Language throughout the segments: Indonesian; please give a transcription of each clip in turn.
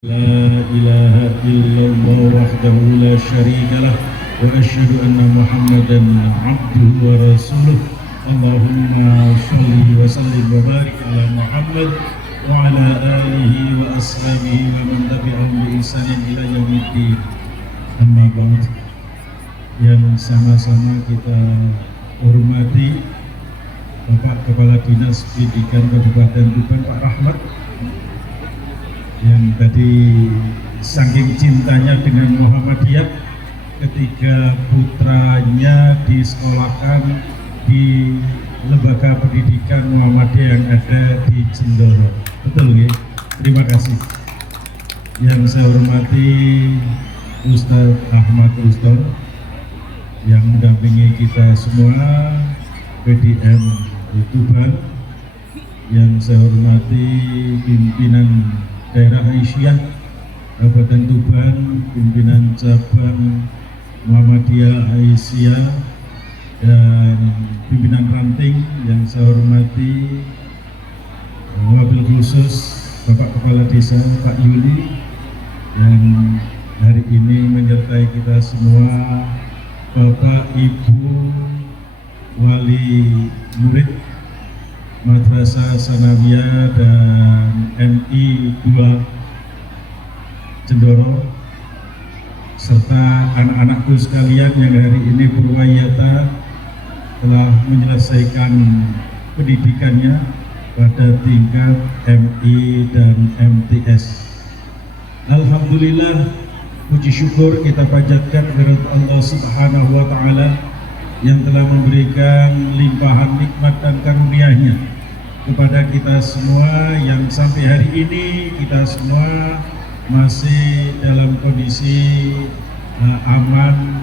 لا إله إلا الله وحده لا شريك له وأشهد أن محمدا عبده ورسوله اللهم صل وسلم وبارك على محمد وعلى آله وأصحابه ومن تبعهم بإحسان إلى يوم الدين. Amma ba'd, yang sama-sama kita hormati Bapak Kepala Dinas Pendidikan Kabupaten Tuban, Pak Rahmat, yang tadi saking cintanya dengan Muhammadiyah ketika putranya disekolahkan di lembaga pendidikan Muhammadiyah yang ada di Jendoro. Betul ya? Terima kasih. Yang saya hormati Ustaz Ahmad Ruston yang mendampingi kita semua, PDM Tuban, yang saya hormati pimpinan daerah Aisyah Kabupaten Tuban, pimpinan cabang Muhammadiyah Aisyah, dan pimpinan ranting yang saya hormati, wabil khusus Bapak Kepala Desa Pak Yuli yang hari ini menyertai kita semua, Bapak Ibu Wali Murid Madrasah Sanawiyah dan MI 2 Jendoro, serta anak-anakku sekalian yang hari ini berwayata telah menyelesaikan pendidikannya pada tingkat MI dan MTS. Alhamdulillah, puji syukur kita panjatkan kepada Allah Subhanahu wa Ta'ala yang telah memberikan limpahan nikmat dan karunia-Nya kepada kita semua, yang sampai hari ini kita semua masih dalam kondisi aman,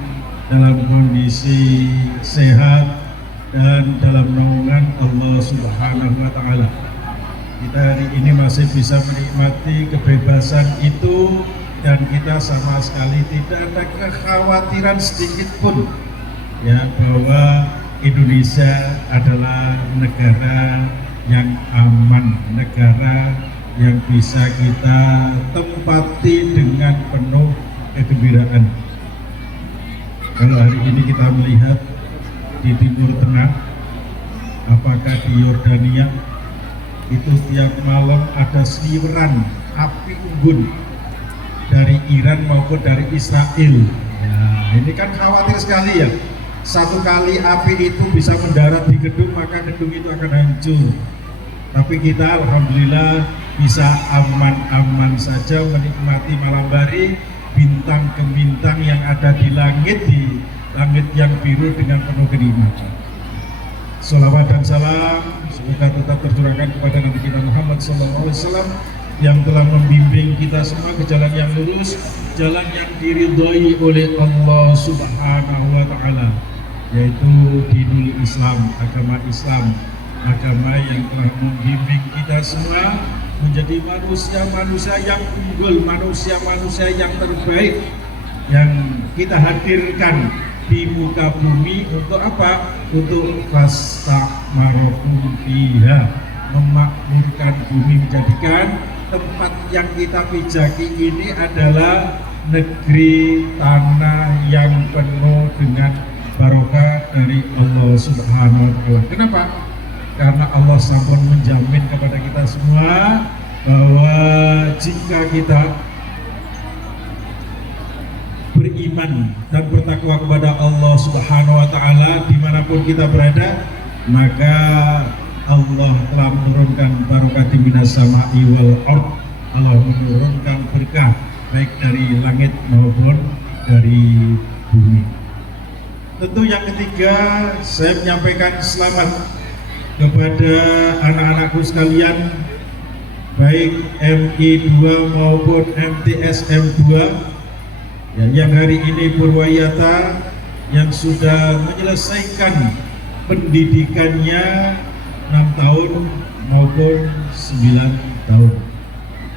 dalam kondisi sehat, dan dalam naungan Allah Subhanahu wa Ta'ala. Kita hari ini masih bisa menikmati kebebasan itu, dan kita sama sekali tidak ada kekhawatiran sedikit pun ya, bahwa Indonesia adalah negara yang aman, negara yang bisa kita tempati dengan penuh kegembiraan. Kalau hari ini kita melihat di Timur Tengah, apakah di Yordania itu tiap malam ada seliweran api unggun dari Iran maupun dari Israel. Nah, ini kan khawatir sekali ya. Satu kali api itu bisa mendarat di gedung, maka gedung itu akan hancur. Tapi kita alhamdulillah bisa aman-aman saja menikmati malam hari, bintang ke bintang yang ada di langit yang biru dengan penuh kenikmatan. Salawat dan salam semoga tetap tercurahkan kepada Nabi kita Muhammad SAW yang telah membimbing kita semua ke jalan yang lurus, jalan yang diridhai oleh Allah Subhanahu wa Ta'ala, yaitu dinul Islam, agama Islam, agama yang telah membimbing kita semua menjadi manusia-manusia yang unggul, manusia-manusia yang terbaik yang kita hadirkan di muka bumi. Untuk apa? Untuk fastakmarokum fiha, memakmurkan bumi, menjadikan tempat yang kita pijaki ini adalah negeri tanah yang penuh dengan barokah dari Allah Subhanahu wa Ta'ala. Kenapa? Karena Allah sampun menjamin kepada kita semua bahwa jika kita beriman dan bertakwa kepada Allah Subhanahu wa Ta'ala dimanapun kita berada, maka Allah telah menurunkan barokah minas sama'i wal ard. Allah menurunkan berkah baik dari langit maupun dari bumi. Tentu yang ketiga, saya menyampaikan selamat kepada anak-anakku sekalian, baik MI 2 maupun MTS M2 yang hari ini berwayata, yang sudah menyelesaikan pendidikannya 6 tahun maupun 9 tahun.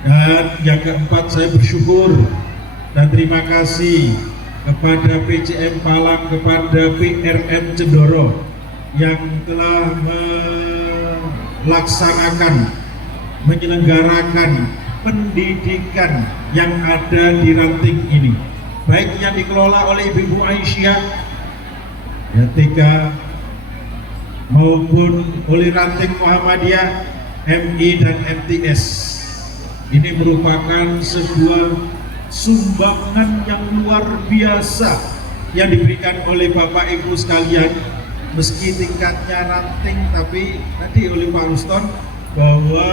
Dan yang keempat, saya bersyukur dan terima kasih kepada PCM Palang, kepada PRN Jendoro yang telah melaksanakan, menyelenggarakan pendidikan yang ada di ranting ini, baik yang dikelola oleh Ibu Aisyah ya TK maupun oleh ranting Muhammadiyah, MI dan MTS. Ini merupakan sebuah sumbangan yang luar biasa yang diberikan oleh Bapak Ibu sekalian, meski tingkatnya ranting, tapi tadi oleh Pak Ruston bahwa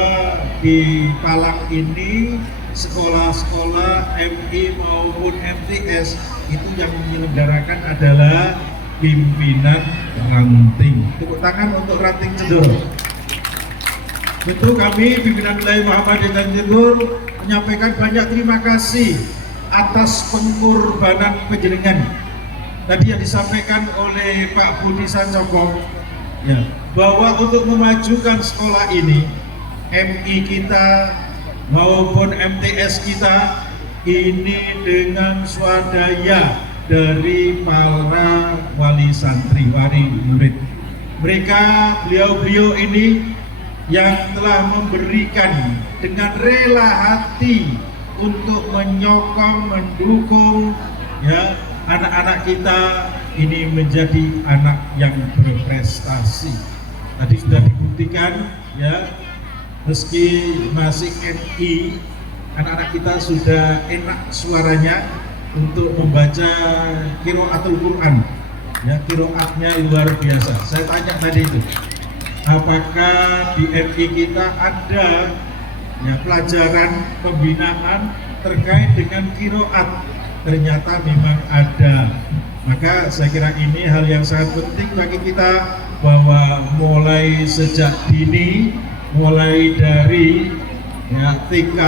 di Palang ini sekolah-sekolah MI maupun MTS itu yang menyelenggarakan adalah pimpinan ranting. Tepuk tangan untuk ranting Cendoro. Tentu kami pimpinan wilayah Muhammadiyah Jawa Timur menyampaikan banyak terima kasih atas pengorbanan panjenengan tadi yang disampaikan oleh Pak Budi Sancoko ya, bahwa untuk memajukan sekolah ini, MI kita maupun MTS kita ini dengan swadaya dari para wali santri, wali murid. Mereka, beliau-beliau ini yang telah memberikan dengan rela hati untuk menyokong, mendukung ya anak-anak kita ini menjadi anak yang berprestasi. Tadi sudah dibuktikan ya, meski masih MI, anak-anak kita sudah enak suaranya untuk membaca qiraatul Quran ya, qiraatnya luar biasa. Saya tanya tadi itu, apakah di MI kita ada ya pelajaran pembinaan terkait dengan qiraat? Ternyata memang ada. Maka saya kira ini hal yang sangat penting bagi kita, bahwa mulai sejak dini, mulai dari ya, TK,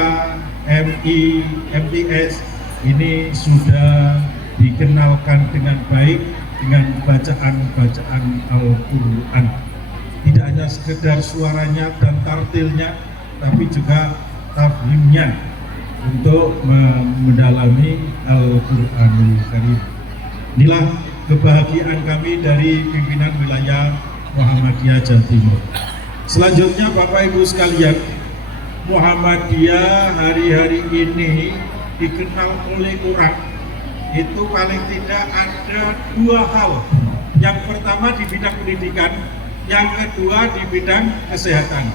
MI, MTS ini sudah dikenalkan dengan baik dengan bacaan-bacaan Al-Quran. Tidak hanya sekedar suaranya dan tartilnya, tapi juga tafhimnya untuk mendalami Al-Quranul Karim. Inilah kebahagiaan kami dari pimpinan wilayah Muhammadiyah Jawa Timur. Selanjutnya Bapak Ibu sekalian, Muhammadiyah hari-hari ini dikenal oleh orang itu paling tidak ada dua hal. Yang pertama di bidang pendidikan, yang kedua di bidang kesehatan.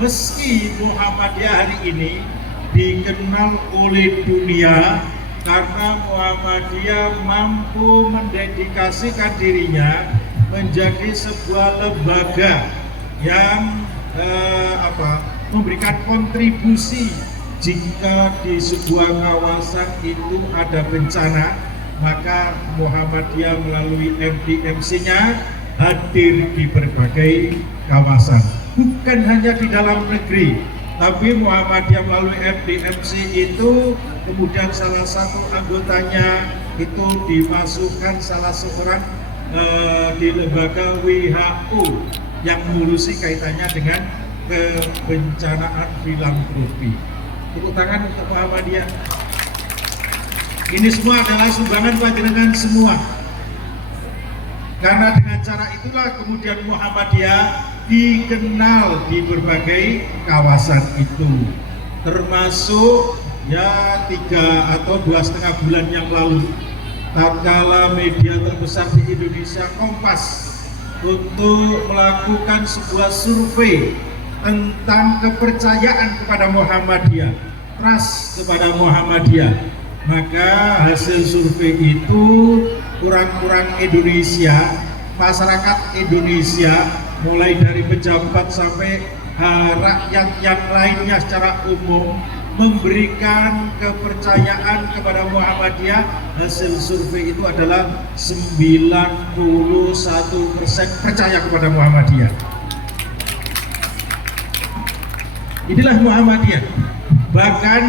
Meski Muhammadiyah hari ini dikenal oleh dunia karena Muhammadiyah mampu mendedikasikan dirinya menjadi sebuah lembaga yang memberikan kontribusi jika di sebuah kawasan itu ada bencana, maka Muhammadiyah melalui MDMC-nya hadir di berbagai kawasan, bukan hanya di dalam negeri, tapi Muhammadiyah melalui MDMC itu kemudian salah satu anggotanya itu dimasukkan salah seorang di lembaga WHO yang mengurusi kaitannya dengan kebencanaan filantropi. Tepuk tangan untuk Muhammadiyah. Ini semua adalah sumbangan panjenengan semua. Karena dengan cara itulah kemudian Muhammadiyah dikenal di berbagai kawasan itu, termasuk ya 3 atau 2,5 bulan yang lalu, tatkala media terbesar di Indonesia, Kompas, untuk melakukan sebuah survei tentang kepercayaan kepada Muhammadiyah, trust kepada Muhammadiyah. Maka hasil survei itu orang-orang Indonesia, masyarakat Indonesia, mulai dari pejabat sampai rakyat yang lainnya secara umum, memberikan kepercayaan kepada Muhammadiyah. Hasil survei itu adalah 91% percaya kepada Muhammadiyah. Inilah Muhammadiyah. Bahkan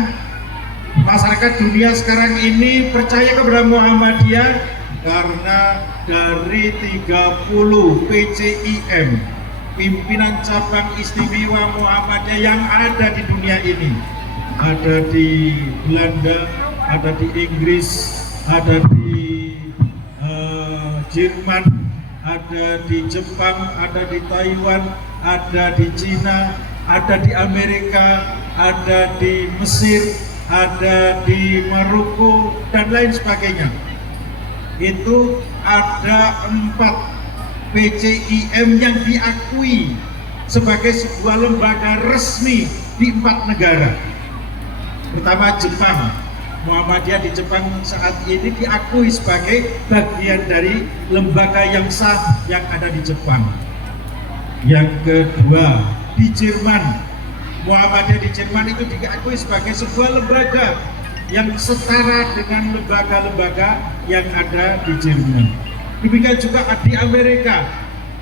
masyarakat dunia sekarang ini percaya kepada Muhammadiyah karena dari 30 PCIM, pimpinan cabang istimewa Muhammadiyah yang ada di dunia ini, ada di Belanda, ada di Inggris, ada di Jerman, ada di Jepang, ada di Taiwan, ada di Cina, ada di Amerika, ada di Mesir, ada di Maroko, dan lain sebagainya. Itu ada 4 PCIM yang diakui sebagai sebuah lembaga resmi di 4 negara. Pertama Jepang, Muhammadiyah di Jepang saat ini diakui sebagai bagian dari lembaga yang sah yang ada di Jepang. Yang kedua di Jerman, Muhammadiyah di Jerman itu diakui sebagai sebuah lembaga yang setara dengan lembaga-lembaga yang ada di Jerman. Demikian juga di Amerika,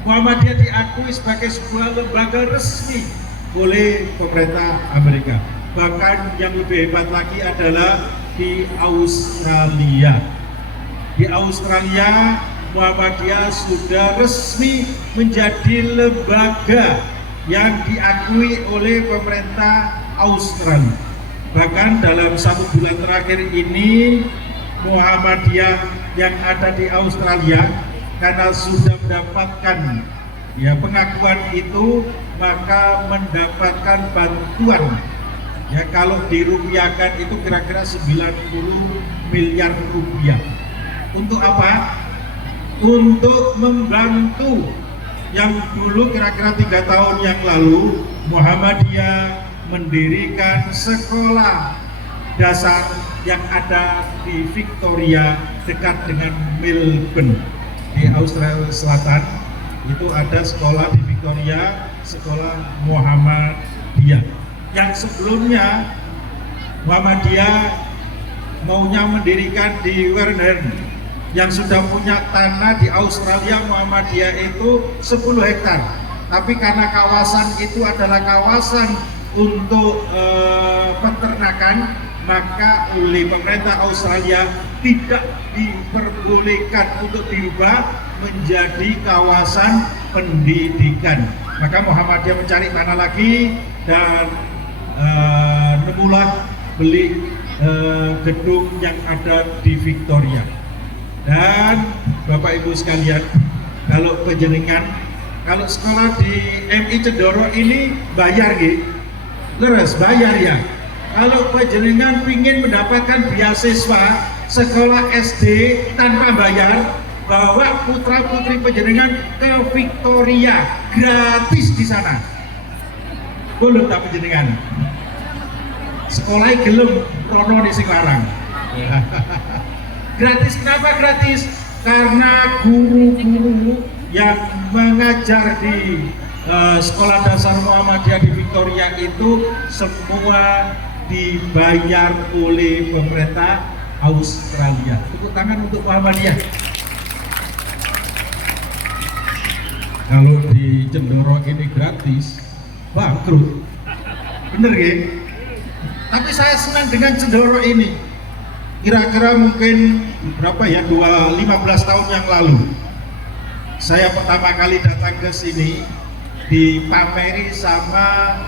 Muhammadiyah diakui sebagai sebuah lembaga resmi oleh pemerintah Amerika. Bahkan yang lebih hebat lagi adalah di Australia. Di Australia, Muhammadiyah sudah resmi menjadi lembaga yang diakui oleh pemerintah Australia. Bahkan dalam 1 bulan terakhir ini, Muhammadiyah yang ada di Australia karena sudah mendapatkan pengakuan itu, maka mendapatkan bantuan kalau dirupiahkan itu kira-kira 90 miliar rupiah. Untuk apa? Untuk membantu yang dulu kira-kira 3 tahun yang lalu Muhammadiyah mendirikan sekolah dasar yang ada di Victoria dekat dengan Melbourne di Australia Selatan. Itu ada sekolah di Victoria, sekolah Muhammadiyah. Yang sebelumnya Muhammadiyah maunya mendirikan di Wernham, yang sudah punya tanah di Australia. Muhammadiyah itu 10 hektar, tapi karena kawasan itu adalah kawasan untuk peternakan, maka oleh pemerintah Australia tidak diperbolehkan untuk diubah menjadi kawasan pendidikan. Maka Muhammadiyah mencari tanah lagi dan nemulah beli gedung yang ada di Victoria. Dan Bapak Ibu sekalian, kalau penjenengan, kalau sekolah di MI Cendoro ini bayar gitu, leres bayar ya. Kalau penjenengan ingin mendapatkan beasiswa sekolah SD tanpa bayar, bawa putra putri penjenengan ke Victoria, gratis di sana. Boleh tak penjenengan? Sekolahnya gelem rono di sing larang. Gratis, kenapa gratis? Karena guru-guru yang mengajar di sekolah dasar Muhammadiyah di Victoria itu semua dibayar oleh pemerintah Australia. Tepuk tangan untuk Muhammadiyah. Kalau di Cendoro ini gratis, bangkrut. Bener ya? Tapi saya senang dengan Cendoro ini. Kira-kira mungkin berapa ya, 15 tahun yang lalu saya pertama kali datang ke sini dipameri sama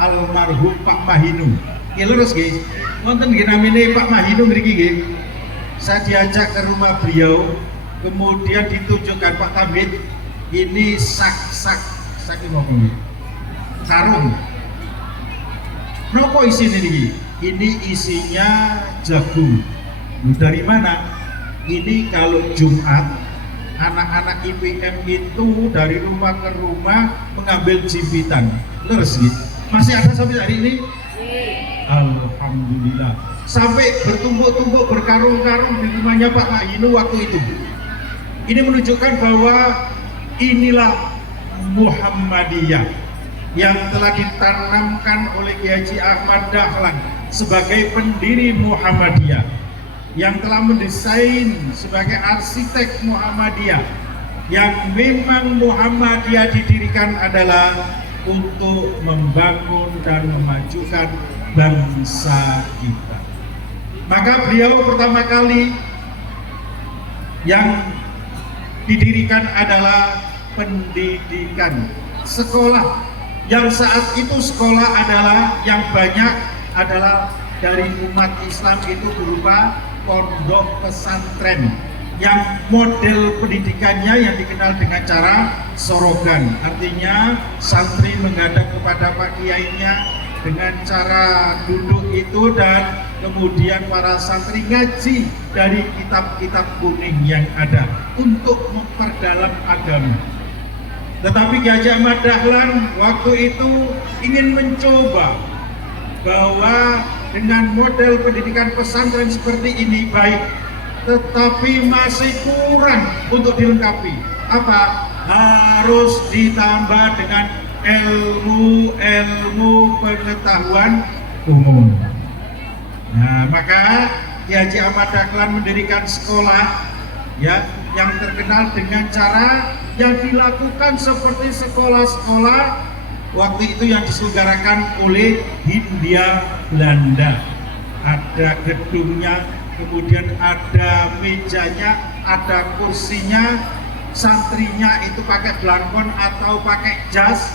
almarhum Pak Mahinu. Ya lurus nggih. Wonten nggih namine Pak Mahinu mriki nggih. Saya diajak ke rumah beliau, kemudian ditunjukkan Pak Tambit, ini sak ini karung. Nopo isine niki? Ini isinya jagung. Dari mana? Ini kalau Jumat anak-anak IPM itu dari rumah ke rumah mengambil jimpitan. Leres gitu. Masih ada sampai hari ini? Alhamdulillah. Sampai bertumpuk-tumpuk berkarung-karung di rumahnya Pak Mahinu waktu itu. Ini menunjukkan bahwa inilah Muhammadiyah yang telah ditanamkan oleh Kiai Haji Ahmad Dahlan sebagai pendiri Muhammadiyah, yang telah mendesain sebagai arsitek Muhammadiyah, yang memang Muhammadiyah didirikan adalah untuk membangun dan memajukan bangsa kita. Maka beliau pertama kali yang didirikan adalah pendidikan, sekolah, yang saat itu sekolah adalah yang banyak adalah dari umat Islam itu berupa pondok pesantren yang model pendidikannya yang dikenal dengan cara sorogan, artinya santri menghadap kepada pak kiainya, dengan cara duduk itu dan kemudian para santri ngaji dari kitab-kitab kuning yang ada untuk memperdalam agama. Tetapi Ki Haji Ahmad Dahlan waktu itu ingin mencoba bahwa dengan model pendidikan pesantren seperti ini baik, tetapi masih kurang untuk dilengkapi. Apa? Harus ditambah dengan ilmu pengetahuan umum. Nah, maka Ki Haji Ahmad Dahlan mendirikan sekolah ya yang terkenal dengan cara yang dilakukan seperti sekolah-sekolah waktu itu yang diselenggarakan oleh Hindia Belanda. Ada gedungnya, kemudian ada mejanya, ada kursinya, santrinya itu pakai belangkon atau pakai jas.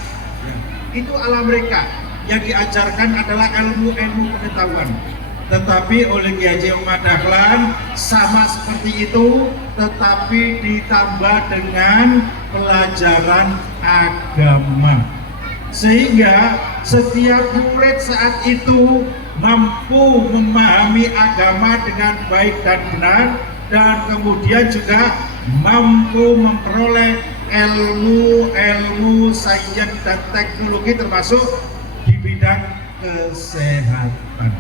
Itu ala mereka. Yang diajarkan adalah ilmu-ilmu pengetahuan. Tetapi oleh Ki Haji Ahmad Dahlan sama seperti itu, tetapi ditambah dengan pelajaran agama, sehingga setiap murid saat itu mampu memahami agama dengan baik dan benar, dan kemudian juga mampu memperoleh ilmu sains dan teknologi termasuk di bidang kesehatan.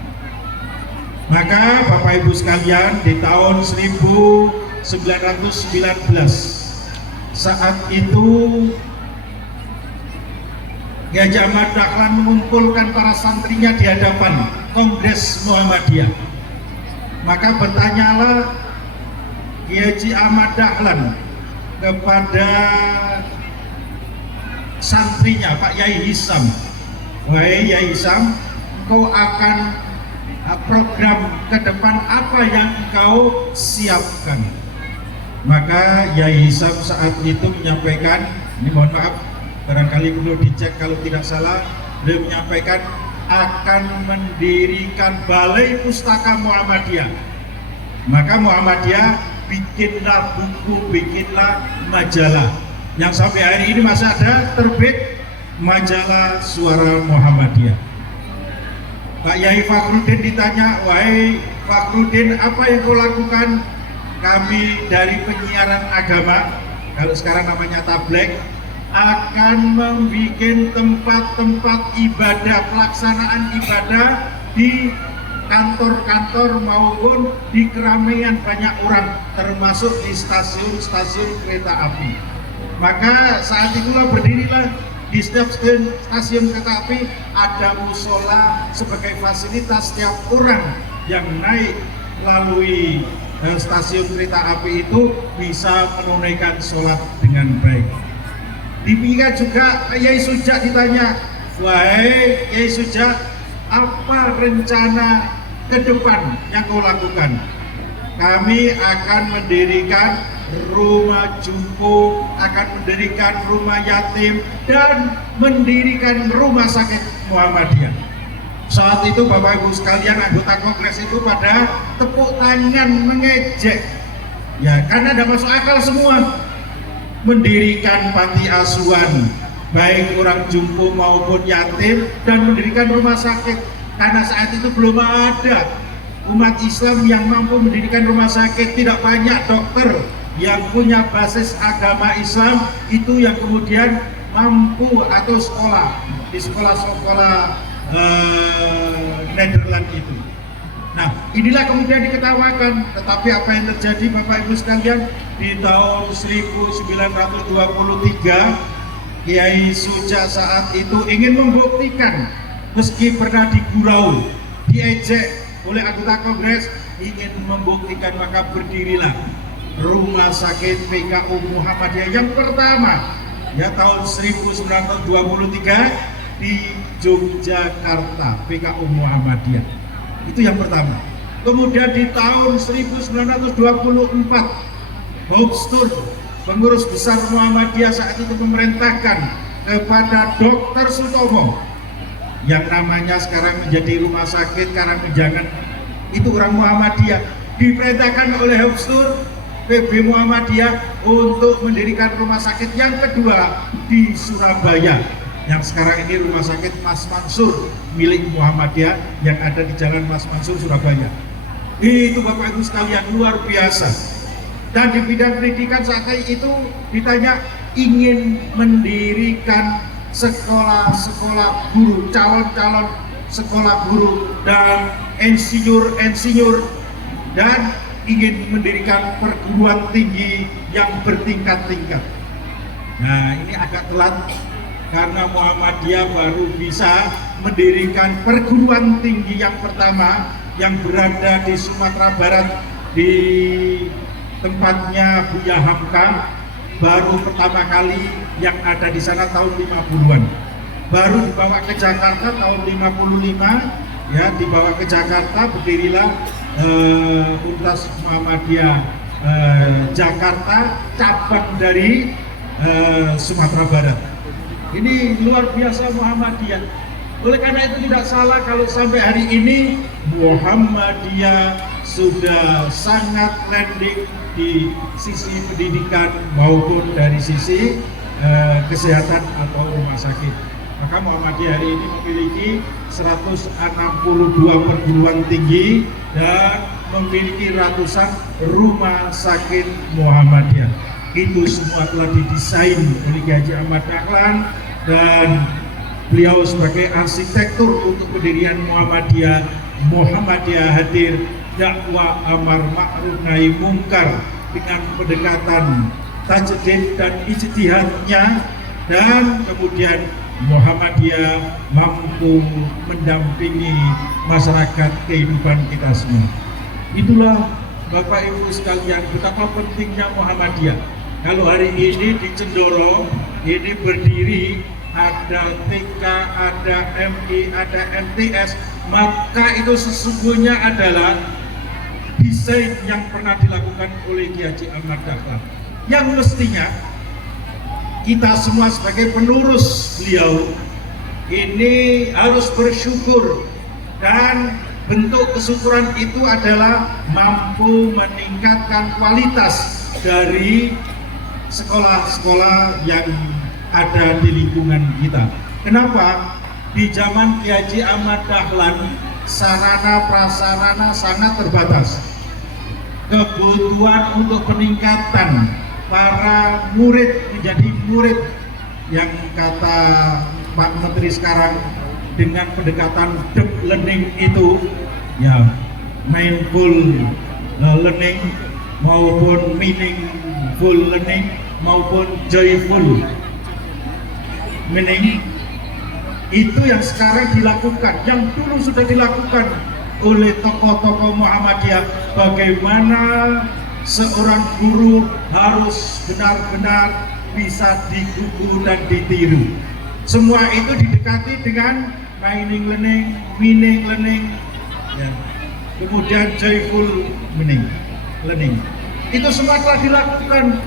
Maka Bapak Ibu sekalian, di tahun 1919 saat itu Ki Haji Ahmad Dahlan mengumpulkan para santrinya di hadapan Kongres Muhammadiyah. Maka bertanyalah Ki Haji Ahmad Dahlan kepada santrinya Pak Yai Hisam, wahai Yai Hisam, engkau akan program ke depan apa yang engkau siapkan? Maka Yai Hisam saat itu menyampaikan, ini mohon maaf barangkali perlu dicek kalau tidak salah, beliau menyampaikan akan mendirikan Balai Pustaka Muhammadiyah. Maka Muhammadiyah bikinlah buku, bikinlah majalah yang sampai hari ini masih ada terbit, majalah Suara Muhammadiyah. Pak Yai Fakhruddin ditanya, wahai Fakhruddin, apa yang kau lakukan? Kami dari penyiaran agama, kalau sekarang namanya tabligh, akan membuat tempat-tempat ibadah, pelaksanaan ibadah di kantor-kantor maupun di keramaian banyak orang, termasuk di stasiun-stasiun kereta api. Maka saat itulah berdirilah di setiap stasiun kereta api ada musola sebagai fasilitas setiap orang yang naik melalui stasiun kereta api itu bisa menunaikan sholat dengan baik. Demikian juga Yai Suja ditanya, wahai Yai Suja, apa rencana ke depan yang kau lakukan? Kami akan mendirikan rumah jumbo, akan mendirikan rumah yatim, dan mendirikan rumah sakit Muhammadiyah. Saat itu Bapak Ibu sekalian, anggota kongres itu pada tepuk tangan mengejek, ya karena ada masuk akal semua. Mendirikan panti asuhan baik orang jumbo maupun yatim, dan mendirikan rumah sakit, karena saat itu belum ada umat Islam yang mampu mendirikan rumah sakit. Tidak banyak dokter yang punya basis agama Islam itu yang kemudian mampu, atau sekolah di sekolah-sekolah Nederland itu. Nah, inilah kemudian diketawakan. Tetapi apa yang terjadi Bapak Ibu sekalian, di tahun 1923 Kiai Suja saat itu ingin membuktikan, meski pernah digurau, diejek oleh anggota kongres, ingin membuktikan, maka berdirilah Rumah Sakit PKU Muhammadiyah yang pertama, ya tahun 1923 di Yogyakarta, PKU Muhammadiyah. Itu yang pertama. Kemudian di tahun 1924 Hofstur, pengurus besar Muhammadiyah saat itu memerintahkan kepada Dr. Sutomo, yang namanya sekarang menjadi Rumah Sakit Karangmenjangan, itu orang Muhammadiyah, diperintahkan oleh Hofstur PB Muhammadiyah untuk mendirikan rumah sakit yang kedua di Surabaya, yang sekarang ini Rumah Sakit Mas Mansur milik Muhammadiyah yang ada di Jalan Mas Mansur, Surabaya. Itu Bapak Ibu sekalian luar biasa. Dan di bidang pendidikan saat itu ditanya ingin mendirikan sekolah-sekolah guru, calon-calon sekolah guru dan insinyur-insinyur, dan ingin mendirikan perguruan tinggi yang bertingkat-tingkat. Nah, ini agak telat karena Muhammadiyah baru bisa mendirikan perguruan tinggi yang pertama yang berada di Sumatera Barat di tempatnya Buya Hamka, baru pertama kali yang ada di sana tahun 50-an. Baru dibawa ke Jakarta tahun 55, ya, dibawa ke Jakarta, berdirilah Universitas Muhammadiyah Jakarta, cabang dari Sumatera Barat. Ini luar biasa Muhammadiyah. Oleh karena itu tidak salah kalau sampai hari ini Muhammadiyah sudah sangat landing di sisi pendidikan maupun dari sisi kesehatan atau rumah sakit. Maka Muhammadiyah hari ini memiliki 162 perguruan tinggi dan memiliki ratusan rumah sakit Muhammadiyah. Itu semua telah didesain oleh Kiai Haji Ahmad Dahlan, dan beliau sebagai arsitektur untuk pendirian Muhammadiyah. Muhammadiyah hadir dakwah amar ma'ruf nahi mungkar dengan pendekatan tajdid dan ijtihadnya, dan kemudian Muhammadiyah mampu mendampingi masyarakat kehidupan kita semua. Itulah Bapak Ibu sekalian betapa pentingnya Muhammadiyah. Kalau hari ini di Cendoro ini berdiri ada TK, ada MI, ada MTS, maka itu sesungguhnya adalah desain yang pernah dilakukan oleh Kiai Haji Ahmad Dahlan, yang mestinya kita semua sebagai penerus beliau ini harus bersyukur, dan bentuk kesyukuran itu adalah mampu meningkatkan kualitas dari sekolah-sekolah yang ada di lingkungan kita. Kenapa? Di zaman Kiai Haji Ahmad Dahlan sarana prasarana sangat terbatas. Kebutuhan untuk peningkatan para murid menjadi murid yang kata Pak Menteri sekarang dengan pendekatan deep learning itu, ya, mindful learning maupun meaningful learning maupun joyful meaning, itu yang sekarang dilakukan, yang dulu sudah dilakukan oleh tokoh-tokoh Muhammadiyah. Bagaimana seorang guru harus benar-benar bisa digugu dan ditiru. Semua itu didekati dengan meaning learning, ya. Kemudian joyful learning. Itu semua telah dilakukan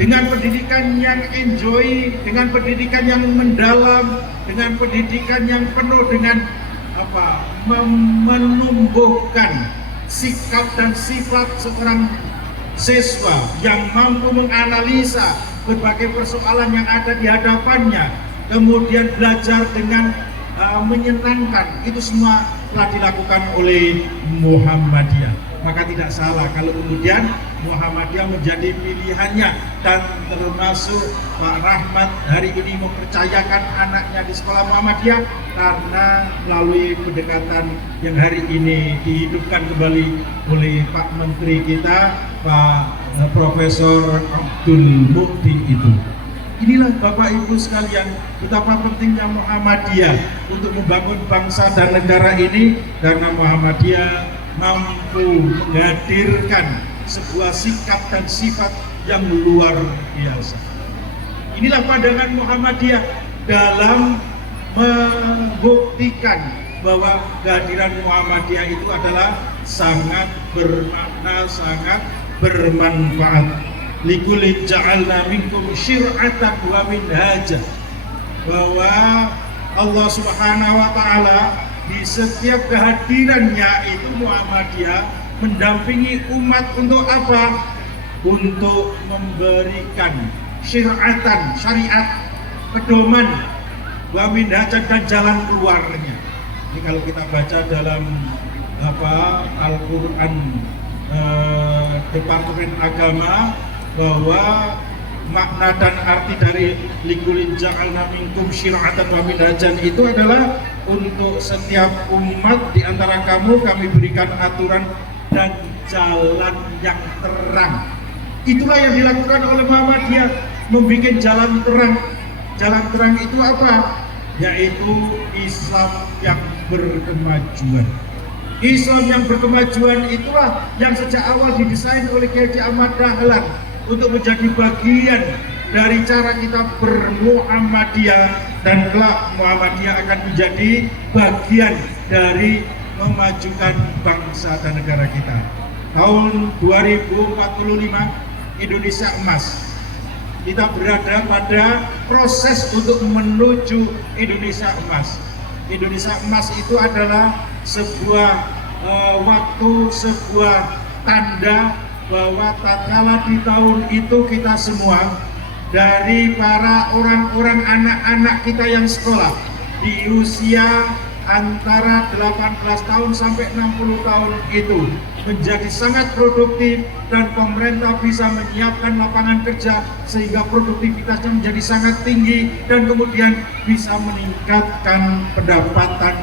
dengan pendidikan yang enjoy, dengan pendidikan yang mendalam, dengan pendidikan yang penuh dengan menumbuhkan sikap dan sifat seorang siswa yang mampu menganalisa berbagai persoalan yang ada di hadapannya, kemudian belajar dengan menyenangkan. Itu semua telah dilakukan oleh Muhammadiyah. Maka tidak salah kalau kemudian Muhammadiyah menjadi pilihannya, dan termasuk Pak Rahmat hari ini mempercayakan anaknya di sekolah Muhammadiyah karena melalui pendekatan yang hari ini dihidupkan kembali oleh Pak Menteri kita, Pak Profesor Abdul Mukti itu. Inilah Bapak Ibu sekalian betapa pentingnya Muhammadiyah untuk membangun bangsa dan negara ini, karena Muhammadiyah mampu menghadirkan sebuah sikap dan sifat yang luar biasa. Inilah pandangan Muhammadiyah dalam membuktikan bahwa kehadiran Muhammadiyah itu adalah sangat bermakna, sangat bermanfaat. Likulli ja'alna minkum syir'atan wa minhaja, bahwa Allah Subhanahu wa taala di setiap kehadirannya itu Muhammadiyah mendampingi umat untuk apa? Untuk memberikan syariat, pedoman wa minhajan dan jalan keluarnya. Ini kalau kita baca dalam Al-Quran Departemen Agama, bahwa makna dan arti dari likulin ja'alna minkum syir'atan wa minhajan itu adalah untuk setiap umat di antara kamu kami berikan aturan dan jalan yang terang. Itulah yang dilakukan oleh Muhammadiyah, membuat jalan terang. Jalan terang itu apa? Yaitu Islam yang berkemajuan. Islam yang berkemajuan itulah yang sejak awal didesain oleh Kiai Ahmad Dahlan untuk menjadi bagian dari cara kita bermuhammadiyah, dan kelak Muhammadiyah akan menjadi bagian dari memajukan bangsa dan negara kita. Tahun 2045 Indonesia emas. Kita berada pada proses untuk menuju Indonesia emas. Indonesia emas itu adalah sebuah waktu, sebuah tanda bahwa tatkala di tahun itu kita semua, dari para orang-orang anak-anak kita yang sekolah di usia antara 18 tahun sampai 60 tahun itu menjadi sangat produktif, dan pemerintah bisa menyiapkan lapangan kerja sehingga produktivitasnya menjadi sangat tinggi, dan kemudian bisa meningkatkan pendapatan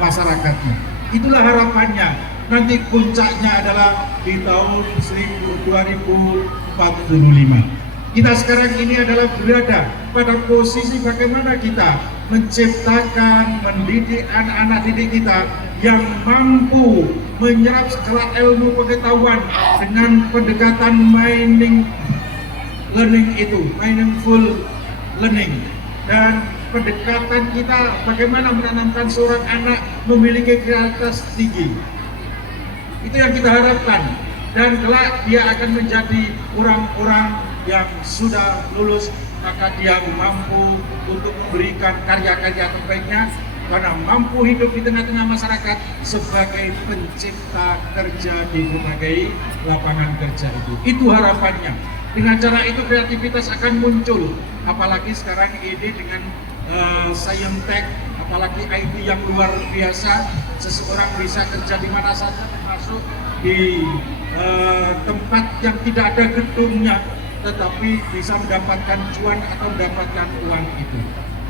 masyarakatnya. Itulah harapannya. Nanti puncaknya adalah di tahun 2045. Kita sekarang ini adalah berada pada posisi bagaimana kita menciptakan, mendidik anak-anak didik kita yang mampu menyerap segala ilmu pengetahuan dengan pendekatan meaningful learning, dan pendekatan kita bagaimana menanamkan seorang anak memiliki kreativitas tinggi. Itu yang kita harapkan, dan kelak dia akan menjadi orang-orang yang sudah lulus, maka dia mampu untuk memberikan karya-karya terbaiknya, karena mampu hidup di tengah-tengah masyarakat sebagai pencipta kerja di berbagai lapangan kerja itu. Itu harapannya. Dengan cara itu kreativitas akan muncul, apalagi sekarang ini dengan Scientech, apalagi IT yang luar biasa, seseorang bisa kerja di mana saja, termasuk di tempat yang tidak ada gedungnya, tetapi bisa mendapatkan cuan atau mendapatkan uang itu.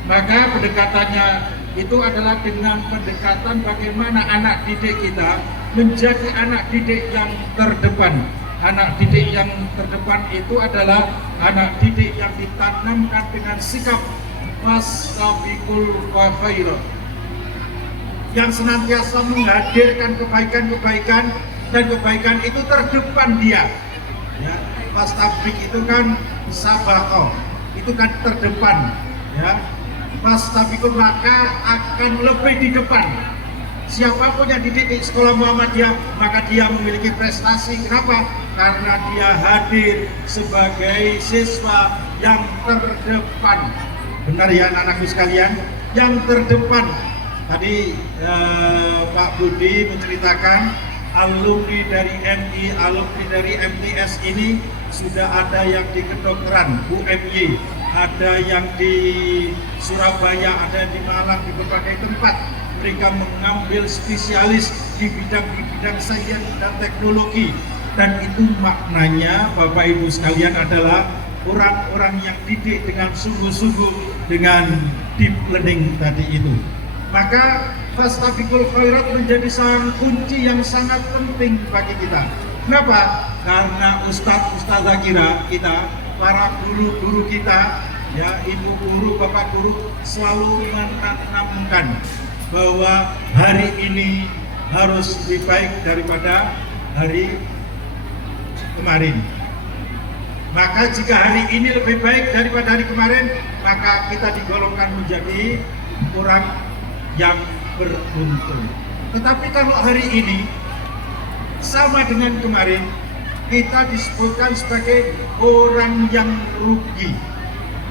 Maka pendekatannya itu adalah dengan pendekatan bagaimana anak didik kita menjadi anak didik yang terdepan. Anak didik yang terdepan itu adalah anak didik yang ditanamkan dengan sikap fastabiqul khairat, yang senantiasa menghadirkan kebaikan-kebaikan, dan kebaikan itu terdepan dia. Ya, fastabiq itu kan sabaqah, itu kan terdepan. Ya, fastabiqul maka akan lebih di depan. Siapapun yang dididik sekolah Muhammadiyah, maka dia memiliki prestasi. Kenapa? Karena dia hadir sebagai siswa yang terdepan. Benar ya anak-anakku sekalian, yang terdepan. Tadi Pak Budi menceritakan alumni dari MI, alumni dari MTS ini sudah ada yang di kedokteran, UMY, ada yang di Surabaya, ada di Malang, di berbagai tempat. Mereka mengambil spesialis di bidang sains dan teknologi, dan itu maknanya Bapak Ibu sekalian adalah orang-orang yang didik dengan sungguh-sungguh dengan deep learning tadi itu. Maka fastabiqul khairat menjadi kunci yang sangat penting bagi kita. Kenapa? Karena ustadz-ustadzah kita, para guru-guru kita, ya ibu guru, bapak guru selalu menanamkan bahwa hari ini harus lebih baik daripada hari kemarin. Maka jika hari ini lebih baik daripada hari kemarin, maka kita digolongkan menjadi orang yang beruntung. Tetapi kalau hari ini sama dengan kemarin, kita disebutkan sebagai orang yang rugi.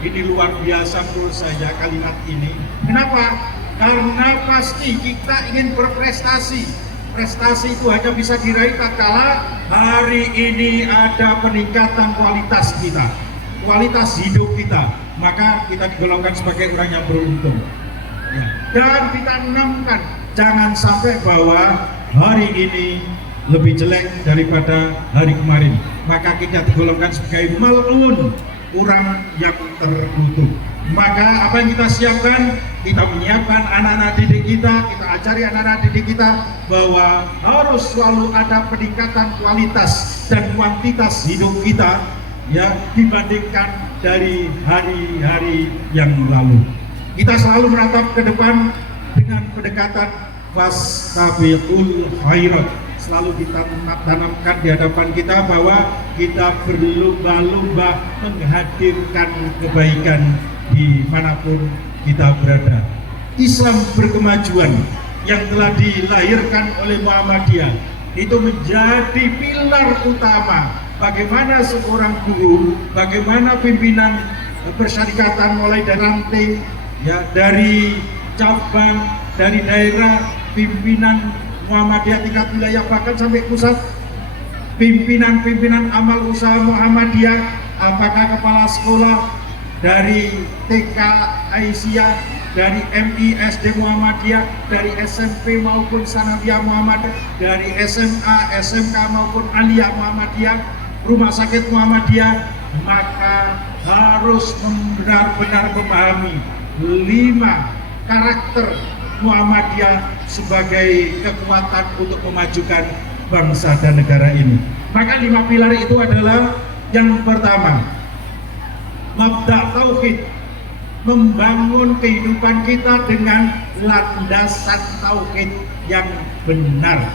Ini luar biasa menurut saya kalimat ini. Kenapa? Karena pasti kita ingin berprestasi. Prestasi itu hanya bisa diraih tatkala hari ini ada peningkatan kualitas kita. kualitas hidup kita, maka kita digolongkan sebagai orang yang beruntung. Ya. Dan ditanamkan jangan sampai bahwa hari ini lebih jelek daripada hari kemarin, maka kita digolongkan sebagai mal'un, orang yang terkutuk. Maka apa yang kita siapkan? Kita menyiapkan anak-anak didik kita, kita ajari anak-anak didik kita bahwa harus selalu ada peningkatan kualitas dan kuantitas hidup kita ya dibandingkan dari hari-hari yang lalu. Kita selalu menatap ke depan dengan pendekatan fastabiqul khairat, selalu ditanamkan di hadapan kita bahwa kita berlomba-lomba menghadirkan kebaikan dimanapun kita berada. Islam berkemajuan yang telah dilahirkan oleh Muhammadiyah itu menjadi pilar utama bagaimana seorang guru, bagaimana pimpinan persyarikatan mulai dari ranting ya, dari cabang, dari daerah, pimpinan Muhammadiyah tingkat wilayah bahkan sampai pusat, pimpinan amal usaha Muhammadiyah, apakah kepala sekolah dari TK Aisyah, dari MI SD Muhammadiyah, dari SMP maupun Sanawiyah Muhammadiyah, dari SMA, SMK maupun Aliyah Muhammadiyah, rumah sakit Muhammadiyah, maka harus benar-benar memahami 5 karakter Muhammadiyah sebagai kekuatan untuk memajukan bangsa dan negara ini. Maka 5 pilar itu adalah yang pertama, mabda tauhid, membangun kehidupan kita dengan landasan tauhid yang benar.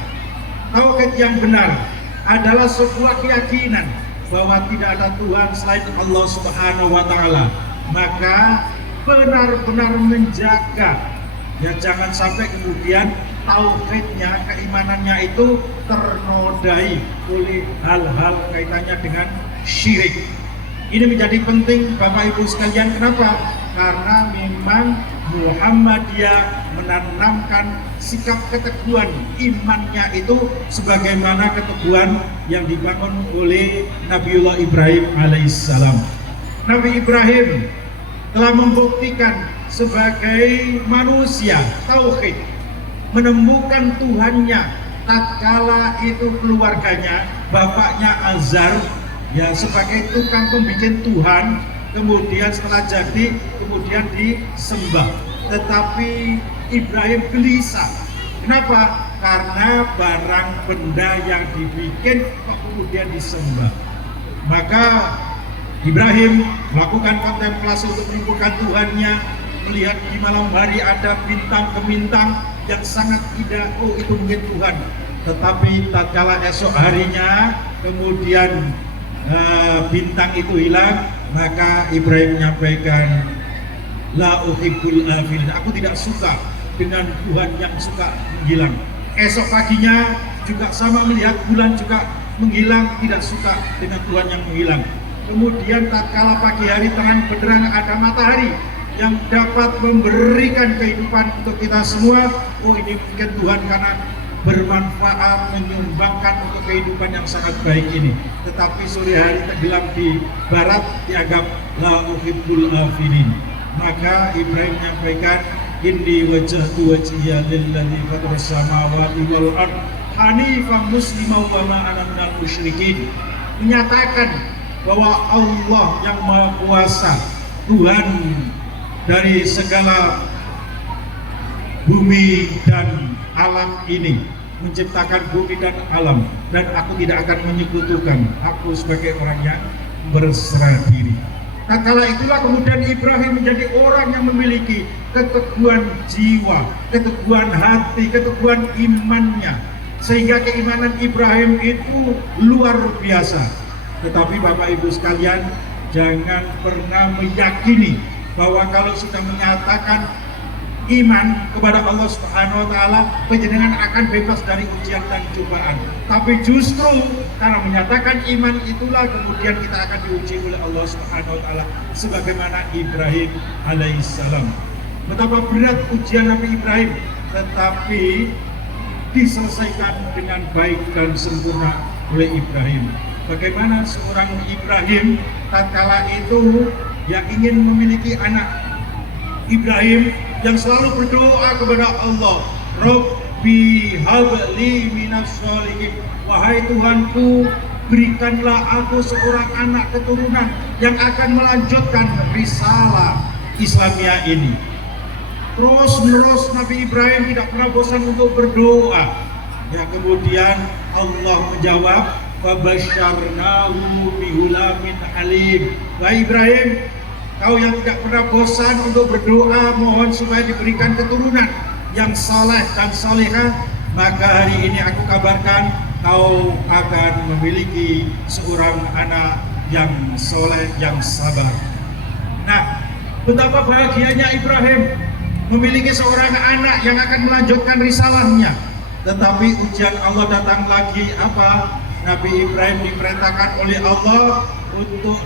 Tauhid yang benar adalah sebuah keyakinan bahwa tidak ada Tuhan selain Allah Subhanahu wa taala. Maka benar-benar menjaga ya, jangan sampai kemudian tauhidnya, keimanannya itu ternodai oleh hal-hal kaitannya dengan syirik. Ini menjadi penting Bapak Ibu sekalian. Kenapa? Karena memang Muhammadiyah menanamkan sikap keteguhan imannya itu sebagaimana keteguhan yang dibangun oleh Nabiullah Ibrahim alaihissalam. Nabi Ibrahim telah membuktikan sebagai manusia tauhid, menemukan Tuhannya tatkala itu keluarganya, bapaknya Azar ya sebagai tukang pembikin Tuhan, kemudian setelah jadi kemudian disembah. Tetapi Ibrahim gelisah. Kenapa? Karena barang benda yang dibikin kemudian disembah. Maka Ibrahim melakukan kontemplasi untuk menemukan Tuhannya, melihat di malam hari ada bintang gemintang yang sangat indah. Oh, itu mungkin Tuhan. Tetapi tatkala esok harinya kemudian bintang itu hilang, maka Ibrahim menyampaikan, la uhibbul afilin, aku tidak suka dengan Tuhan yang suka menghilang. Esok paginya juga sama, melihat bulan juga menghilang, tidak suka dengan Tuhan yang menghilang. Kemudian tatkala pagi hari terang benderang ada matahari yang dapat memberikan kehidupan untuk kita semua, oh ini mungkin Tuhan karena bermanfaat, menyumbangkan untuk kehidupan yang sangat baik ini. Tetapi sore hari tenggelam di barat dianggap la uhibbul afilin. Maka Ibrahim menyampaikan, inni wajjahtu wajhiya lilladzi fataras samawati wal ard hanifan musliman wa ma ana minal musyrikin. Menyatakan bahwa Allah yang Maha Kuasa, Tuhan dari segala bumi dan alam ini, menciptakan bumi dan alam, dan aku tidak akan menyekutukan, aku sebagai orang yang berserah diri. Kala itulah kemudian Ibrahim menjadi orang yang memiliki keteguhan jiwa, keteguhan hati, keteguhan imannya, sehingga keimanan Ibrahim itu luar biasa. Tetapi Bapak Ibu sekalian, jangan pernah meyakini bahwa kalau sudah menyatakan iman kepada Allah Subhanahu wa taala, panjenengan akan bebas dari ujian dan cobaan. Tapi justru karena menyatakan iman itulah kemudian kita akan diuji oleh Allah Subhanahu wa taala sebagaimana Ibrahim alaihissalam. Betapa berat ujian Nabi Ibrahim, tetapi diselesaikan dengan baik dan sempurna oleh Ibrahim. bagaimana seorang Ibrahim tatkala itu yang ingin memiliki anak. Ibrahim yang selalu berdoa kepada Allah, Rabbi habli minas sholihin, wahai Tuhanku, berikanlah aku seorang anak keturunan yang akan melanjutkan risalah Islamiyah ini. Terus menerus Nabi Ibrahim tidak pernah bosan untuk berdoa. Ya, kemudian Allah menjawab, fabasyarnahu bihulamin alim. Wahai Ibrahim, kau yang tidak pernah bosan untuk berdoa mohon supaya diberikan keturunan yang saleh dan salihah, maka hari ini aku kabarkan kau akan memiliki seorang anak yang soleh, yang sabar. Nah, betapa bahagianya Ibrahim memiliki seorang anak yang akan melanjutkan risalahnya. Tetapi ujian Allah datang lagi. Apa? Nabi Ibrahim diperintahkan oleh Allah untuk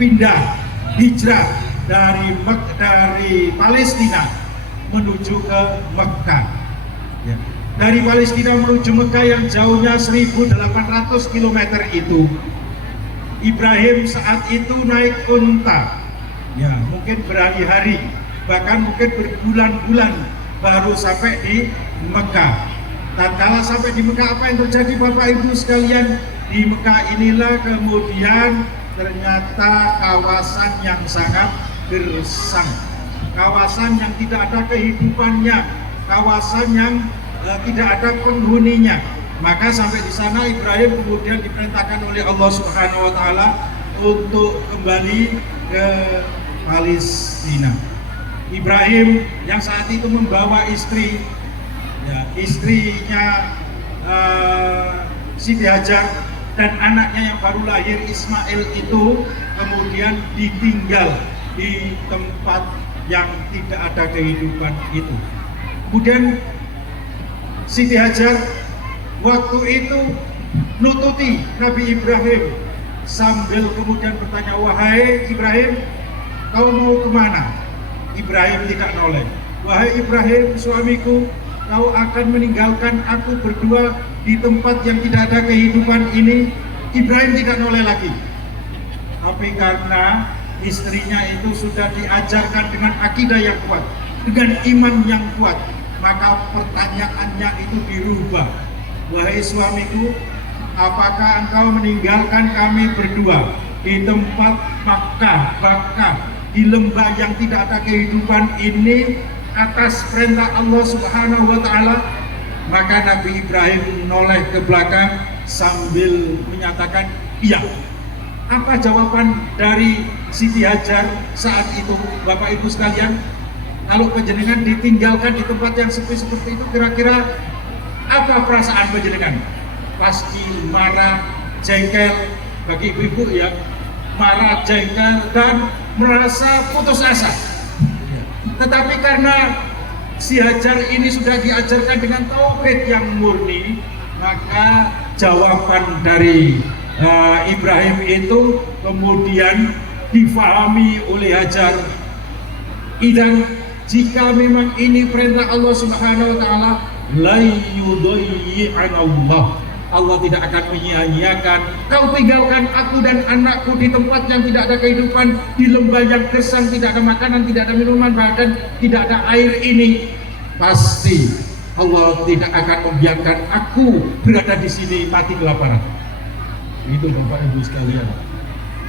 pindah, hijrah dari Palestina menuju ke Mekah. Ya. Dari Palestina menuju Mekah yang jauhnya 1.800 km itu, Ibrahim saat itu naik unta. Ya, mungkin berhari-hari, bahkan mungkin berbulan-bulan baru sampai di Mekah. Tatkala sampai di Mekah, apa yang terjadi Bapak Ibu sekalian? Di Mekah inilah kemudian ternyata kawasan yang sangat gersang, kawasan yang tidak ada kehidupannya, kawasan yang tidak ada penghuninya. Maka sampai di sana Ibrahim kemudian diperintahkan oleh Allah Subhanahu wa taala untuk kembali ke Palestina. Ibrahim yang saat itu membawa istri, ya, istrinya Siti Hajar dan anaknya yang baru lahir Ismail itu kemudian ditinggal di tempat yang tidak ada kehidupan itu. Kemudian Siti Hajar waktu itu nututi Nabi Ibrahim sambil kemudian bertanya, wahai Ibrahim, kau mau kemana? Ibrahim tidak noleh. Wahai Ibrahim, suamiku, kau akan meninggalkan aku berdua di tempat yang tidak ada kehidupan ini? Ibrahim tidak noleh lagi. Tapi karena istrinya itu sudah diajarkan dengan akidah yang kuat, dengan iman yang kuat, maka pertanyaannya itu dirubah. Wahai suamiku, apakah engkau meninggalkan kami berdua di tempat Makkah, di lembah yang tidak ada kehidupan ini atas perintah Allah Subhanahu wa taala? Maka Nabi Ibrahim menoleh ke belakang sambil menyatakan iya. Apa jawaban dari Siti Hajar saat itu, Bapak Ibu sekalian? Kalau panjenengan ditinggalkan di tempat yang sepi seperti itu, kira-kira apa perasaan panjenengan? Pasti marah, jengkel, bagi ibu-ibu ya, marah, jengkel, dan merasa putus asa. Tetapi karena si Hajar ini sudah diajarkan dengan tauhid yang murni, maka jawaban dari Ibrahim itu kemudian difahami oleh Hajar. Dan jika memang ini perintah Allah Subhanahu wa taala, la yudayyi'anallah, Allah tidak akan menyia-nyiakan. Kau tinggalkan aku dan anakku di tempat yang tidak ada kehidupan, di lembah yang gersang, tidak ada makanan, tidak ada minuman, bahkan tidak ada air ini. Pasti Allah tidak akan membiarkan aku berada di sini mati kelaparan. Itu Bapak Ibu sekalian.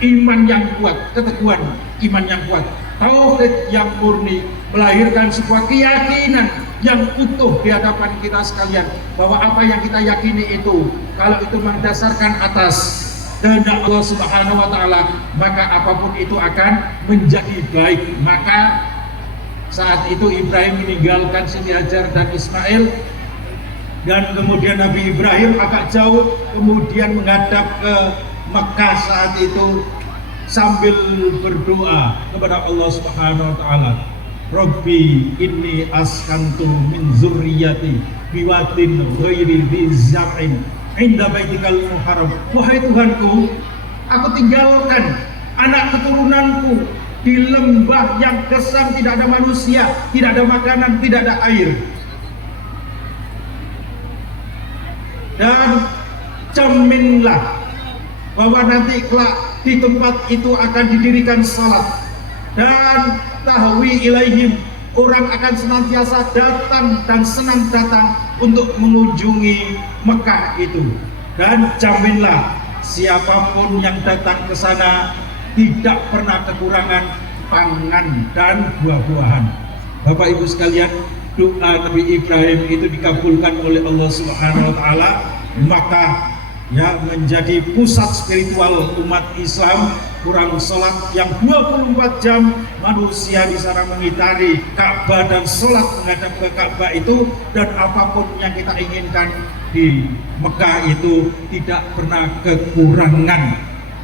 Iman yang kuat, keteguhan iman yang kuat, tauhid yang murni melahirkan sebuah keyakinan yang utuh di hadapan kita sekalian, bahwa apa yang kita yakini itu, kalau itu mendasarkan atas kehendak Allah Subhanahu wa taala, maka apapun itu akan menjadi baik. Maka saat itu Ibrahim meninggalkan Siti Hajar dan Ismail, dan kemudian Nabi Ibrahim agak jauh kemudian menghadap ke Mekah saat itu sambil berdoa kepada Allah Subhanahu wa taala, Rabbi inni askantu min zurriyati biwadin ghairi dzi zar'in inda baitikal muharram. Wahai Tuhanku, aku tinggalkan anak keturunanku di lembah yang gersang, tidak ada manusia, tidak ada makanan, tidak ada air. Dan jaminlah bahwa nanti kelak di tempat itu akan didirikan salat, dan tahwi ilaihim, orang akan senantiasa datang dan senang datang untuk mengunjungi Mekah itu. Dan jaminlah siapapun yang datang ke sana tidak pernah kekurangan pangan dan buah-buahan. Bapak Ibu sekalian, doa Nabi Ibrahim itu dikabulkan oleh Allah Subhanahu wa taala, maka ya menjadi pusat spiritual umat Islam. Kurang sholat yang 24 jam manusia di sana mengitari Ka'bah dan sholat menghadap ke Ka'bah itu, dan apapun yang kita inginkan di Mekah itu tidak pernah kekurangan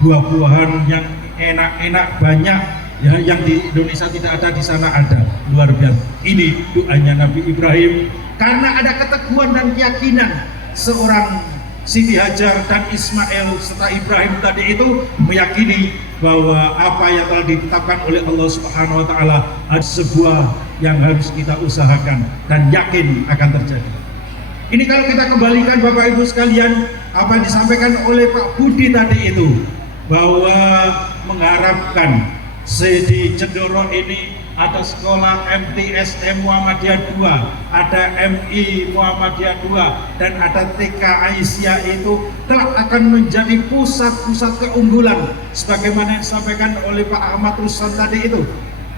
buah-buahan yang enak-enak banyak ya, yang di Indonesia tidak ada, di sana ada. Luar biasa. Ini doanya Nabi Ibrahim karena ada keteguhan dan keyakinan seorang Siti Hajar dan Ismail serta Ibrahim tadi itu meyakini bahwa apa yang telah ditetapkan oleh Allah Subhanahu wa taala adalah sebuah yang harus kita usahakan dan yakin akan terjadi. Ini kalau kita kembalikan Bapak Ibu sekalian, apa yang disampaikan oleh Pak Budi tadi itu, bahwa mengharapkan di Cendoro ini ada sekolah MTSM Muhammadiyah 2, ada MI Muhammadiyah 2, dan ada TK Aisyah itu telah akan menjadi pusat-pusat keunggulan sebagaimana yang disampaikan oleh Pak Ahmad Ruslan tadi itu.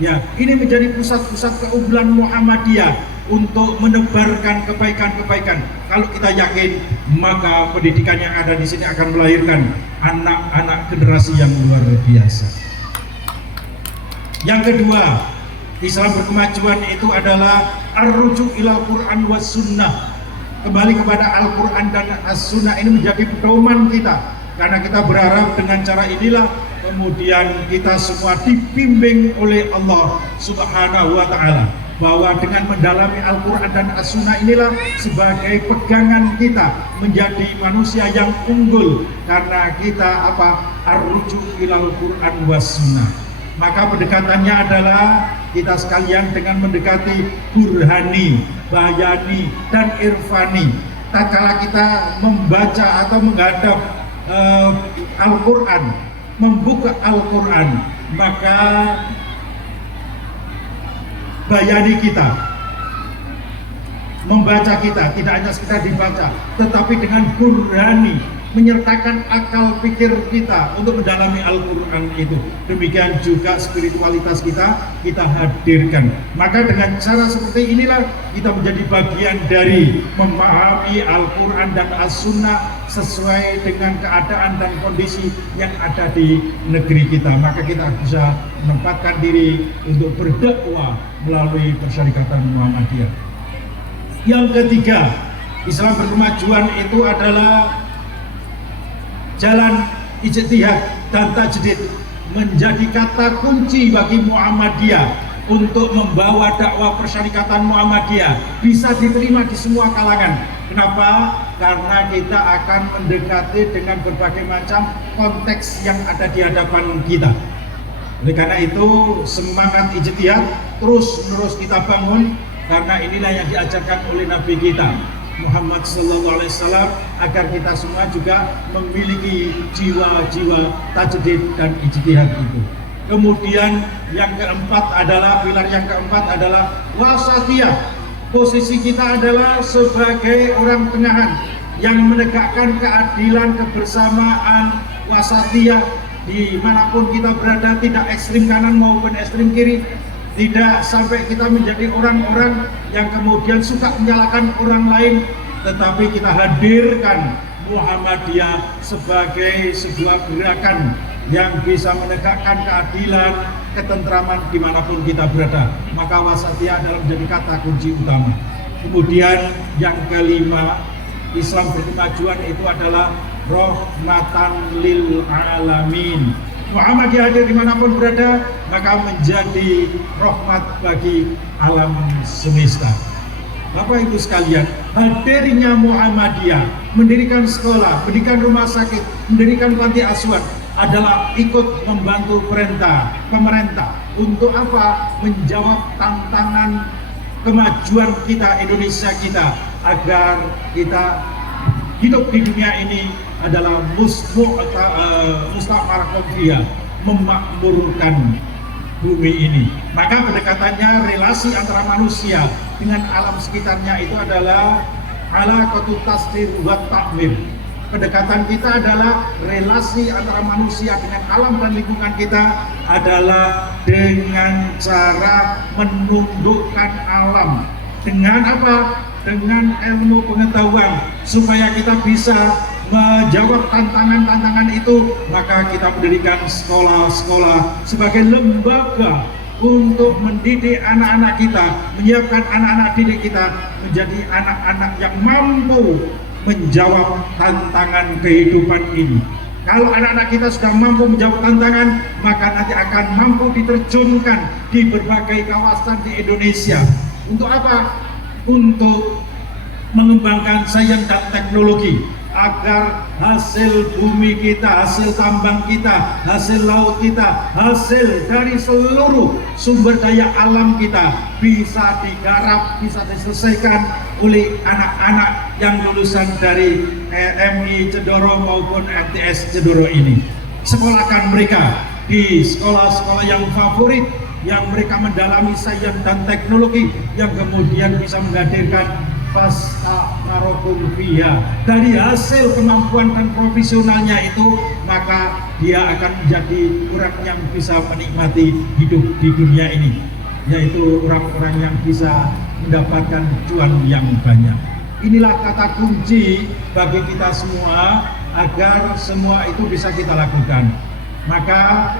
Ya, ini menjadi pusat-pusat keunggulan Muhammadiyah untuk menebarkan kebaikan-kebaikan. Kalau kita yakin, maka pendidikan yang ada di sini akan melahirkan anak-anak generasi yang luar biasa. Yang kedua, Islam berkemajuan itu adalah ar-rujuk ilal Quran was sunnah. Kembali kepada Al-Quran dan As-Sunnah ini menjadi pedoman kita, karena kita berharap dengan cara inilah kemudian kita semua dibimbing oleh Allah Subhanahu wa taala, bahwa dengan mendalami Al-Quran dan As-Sunnah inilah sebagai pegangan kita menjadi manusia yang unggul, karena kita ar-rujuk ilal Quran was sunnah. Maka pendekatannya adalah kita sekalian dengan mendekati burhani, bayani, dan irfani. Tatkala kita membaca atau menghadap Al-Quran, membuka Al-Quran, maka bayani kita, membaca kita tidak hanya sekedar dibaca, tetapi dengan burhani, menyertakan akal pikir kita untuk mendalami Al-Quran itu. Demikian juga spiritualitas kita hadirkan. Maka dengan cara seperti inilah kita menjadi bagian dari memahami Al-Quran dan As-Sunnah sesuai dengan keadaan dan kondisi yang ada di negeri kita. Maka kita bisa menempatkan diri untuk berdakwah melalui Persyarikatan Muhammadiyah. Yang ketiga, Islam berkemajuan itu adalah jalan ijtihad dan tajdid menjadi kata kunci bagi Muhammadiyah untuk membawa dakwah Persyarikatan Muhammadiyah bisa diterima di semua kalangan. Kenapa? Karena kita akan mendekati dengan berbagai macam konteks yang ada di hadapan kita. Oleh karena itu semangat ijtihad terus-menerus kita bangun, karena inilah yang diajarkan oleh Nabi kita Muhammad Sallallahu Alaihi Wasallam, agar kita semua juga memiliki jiwa-jiwa tajdid dan ijtihad itu. Kemudian yang keempat adalah, pilar yang keempat adalah wasatiyah. Posisi kita adalah sebagai orang tengahan yang menegakkan keadilan, kebersamaan, wasatiyah dimanapun kita berada, tidak ekstrim kanan maupun ekstrim kiri. Tidak sampai kita menjadi orang-orang yang kemudian suka menyalahkan orang lain, tetapi kita hadirkan Muhammadiyah sebagai sebuah gerakan yang bisa menegakkan keadilan, ketentraman dimanapun kita berada. Maka wasatiyah adalah menjadi kata kunci utama. Kemudian yang kelima, Islam berkemajuan itu adalah rahmatan lil alamin. Muhammadiyah hadir dimanapun berada, maka menjadi rahmat bagi alam semesta. Bapak Ibu sekalian, hadirnya Muhammadiyah, mendirikan sekolah, mendirikan rumah sakit, mendirikan panti asuhan adalah ikut membantu perintah pemerintah untuk apa? Menjawab tantangan kemajuan kita, Indonesia kita, agar kita hidup di dunia ini adalah mustamar qadriyah, memakmurkan bumi ini. Maka pendekatannya relasi antara manusia dengan alam sekitarnya itu adalah alaqatu tasdir wa ta'mir. Pendekatan kita adalah relasi antara manusia dengan alam dan lingkungan kita adalah dengan cara menundukkan alam. Dengan apa? Dengan ilmu pengetahuan, supaya kita bisa menjawab tantangan-tantangan itu. Maka kita mendirikan sekolah-sekolah sebagai lembaga untuk mendidik anak-anak kita, menyiapkan anak-anak didik kita menjadi anak-anak yang mampu menjawab tantangan kehidupan ini. Kalau anak-anak kita sudah mampu menjawab tantangan, maka nanti akan mampu diterjunkan di berbagai kawasan di Indonesia. Untuk apa? Untuk mengembangkan sains dan teknologi, agar hasil bumi kita, hasil tambang kita, hasil laut kita, hasil dari seluruh sumber daya alam kita bisa digarap, bisa diselesaikan oleh anak-anak yang lulusan dari MI Cedoro maupun FTS Cedoro ini. Sekolahkan mereka di sekolah-sekolah yang favorit, yang mereka mendalami sains dan teknologi, yang kemudian bisa menghadirkan fastamarakum fiha. Dari hasil kemampuan dan profesionalnya itu, maka dia akan menjadi orang yang bisa menikmati hidup di dunia ini, yaitu orang-orang yang bisa mendapatkan cuan yang banyak. Inilah kata kunci bagi kita semua agar semua itu bisa kita lakukan. Maka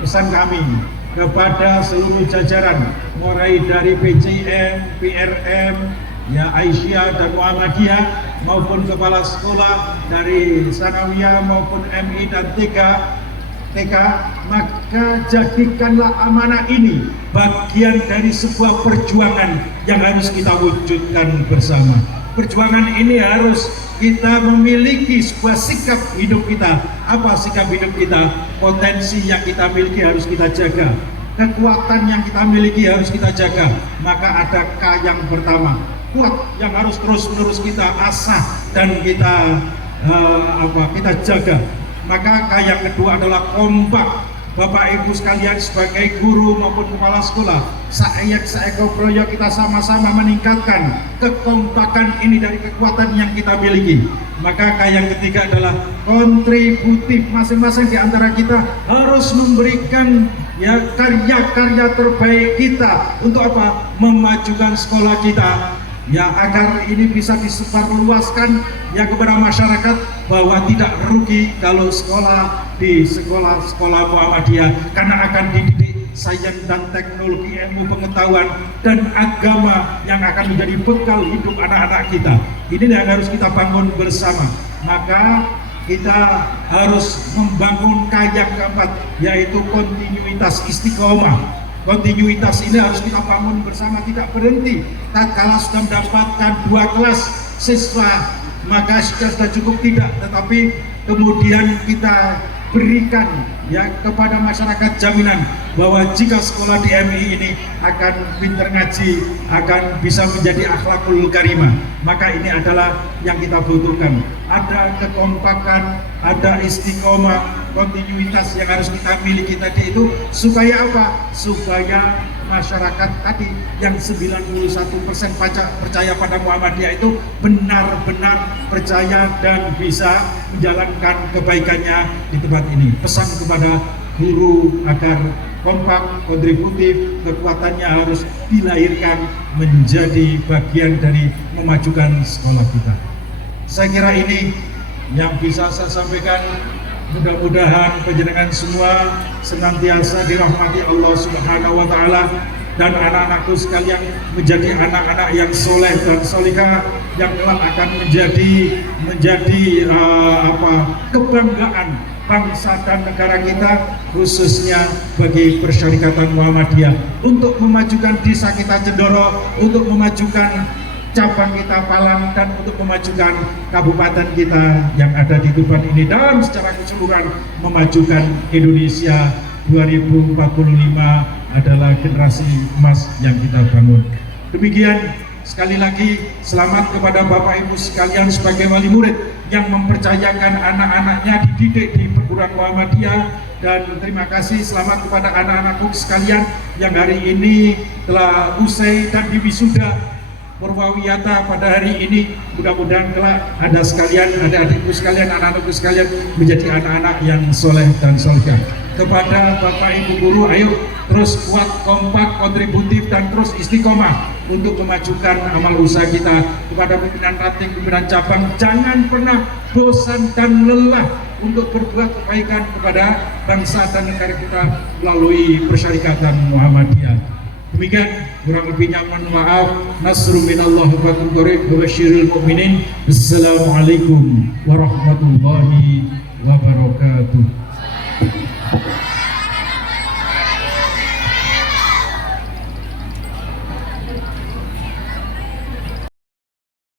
pesan kami kepada seluruh jajaran, mulai dari PCM, PRM, ya Aisyah dan Muhammadiyah, maupun kepala sekolah dari Sanawiyah maupun MI dan TK, maka jadikanlah amanah ini bagian dari sebuah perjuangan yang harus kita wujudkan bersama. Perjuangan ini harus kita memiliki sebuah sikap hidup kita. Apa sikap hidup kita? Potensi yang kita miliki harus kita jaga, kekuatan yang kita miliki harus kita jaga. Maka ada K yang pertama, kuat, yang harus terus-menerus kita asah dan kita kita jaga. Maka K yang kedua adalah kompak. Bapak Ibu sekalian sebagai guru maupun kepala sekolah, saekoproyo kita sama-sama meningkatkan kekompakan ini dari kekuatan yang kita miliki. Maka K yang ketiga adalah kontributif. Masing-masing di antara kita harus memberikan ya karya-karya terbaik kita. Untuk apa? Memajukan sekolah kita, ya agar ini bisa disebarluaskan ya kepada masyarakat, bahwa tidak rugi kalau sekolah di sekolah-sekolah Muhammadiyah, karena akan dididik sains dan teknologi, ilmu pengetahuan dan agama yang akan menjadi bekal hidup anak-anak kita. Ini yang harus kita bangun bersama. Maka kita harus membangun K yang keempat, yaitu kontinuitas istiqomah. Kontinuitas ini harus kita bangun bersama, tidak berhenti. Tatkala sudah mendapatkan 2 kelas siswa, maka sudah cukup tidak, tetapi kemudian kita berikan ya kepada masyarakat jaminan bahwa jika sekolah di MI ini akan pintar ngaji, akan bisa menjadi akhlakul karimah. Maka ini adalah yang kita butuhkan. Ada kekompakan, ada istiqomah, kontinuitas yang harus kita miliki tadi itu, supaya apa? Supaya masyarakat tadi yang 91% percaya pada Muhammadiyah itu benar-benar percaya dan bisa menjalankan kebaikannya di tempat ini. Pesan kepada guru agar kompak, kontributif, kekuatannya harus dilahirkan menjadi bagian dari memajukan sekolah kita. Saya kira ini yang bisa saya sampaikan. Mudah-mudahan panjenengan semua senantiasa dirahmati Allah Subhanahu wa Ta'ala, dan anak-anakku sekalian menjadi anak-anak yang soleh dan solihah, yang kelak akan menjadi kebanggaan bangsa dan negara kita, khususnya bagi Persyarikatan Muhammadiyah, untuk memajukan desa kita Cedoro, untuk memajukan cabang kita Palang, dan untuk memajukan kabupaten kita yang ada di Tuban ini, dan secara keseluruhan memajukan Indonesia 2045 adalah generasi emas yang kita bangun. Demikian, sekali lagi selamat kepada Bapak Ibu sekalian sebagai wali murid yang mempercayakan anak-anaknya dididik di perguruan Muhammadiyah. Dan terima kasih selamat kepada anak-anakku sekalian yang hari ini telah usai dan diwisuda Purwawiyata pada hari ini. Mudah-mudahan kelak ada sekalian, adik-adikku sekalian, anak-anakku sekalian menjadi anak-anak yang soleh dan solehah. Kepada Bapak Ibu guru, ayo terus kuat, kompak, kontributif, dan terus istiqomah untuk memajukan amal usaha kita. Kepada pimpinan ranting, pimpinan cabang, jangan pernah bosan dan lelah untuk berbuat kebaikan kepada bangsa dan negara kita melalui Persyarikatan Muhammadiyah. Demikian, kurang lebihnya mohon maaf. Nasrun minallah wa fatun qarib wa basyiril mu'minin. Assalamualaikum warahmatullahi